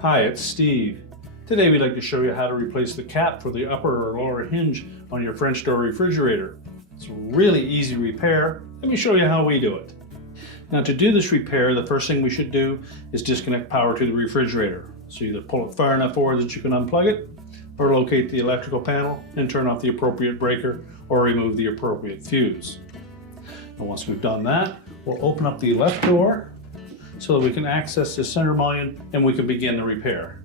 Hi, it's Steve. Today we'd like to show you how to replace the cap for the upper or lower hinge on your French door refrigerator. It's a really easy repair. Let me show you how we do it. Now to do this repair, the first thing we should do is disconnect power to the refrigerator. So either pull it far enough forward that you can unplug it, or locate the electrical panel and turn off the appropriate breaker or remove the appropriate fuse. And once we've done that, we'll open up the left door so that we can access the center mullion and we can begin the repair.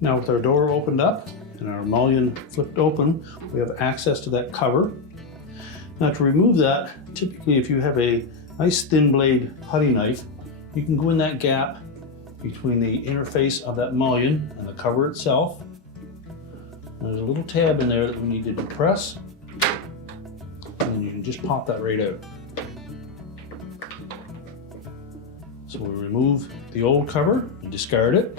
Now with our door opened up and our mullion flipped open, we have access to that cover. Now to remove that, typically if you have a nice thin blade putty knife, you can go in that gap between the interface of that mullion and the cover itself. There's a little tab in there that we need to depress, and then you can just pop that right out. So we remove the old cover and discard it.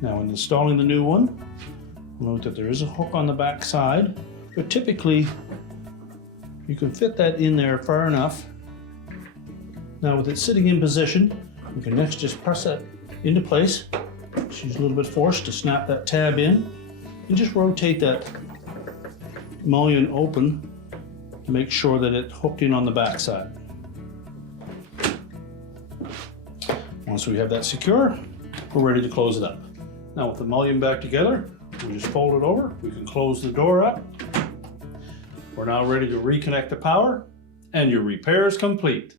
Now in installing the new one, note that there is a hook on the back side, but typically you can fit that in there far enough. Now with it sitting in position, we can next just press that into place. Just use a little bit of force to snap that tab in and just rotate that mullion open to make sure that it's hooked in on the back side. Once we have that secure, we're ready to close it up. Now with the mullion back together, we just fold it over. We can close the door up. We're now ready to reconnect the power, and your repair is complete.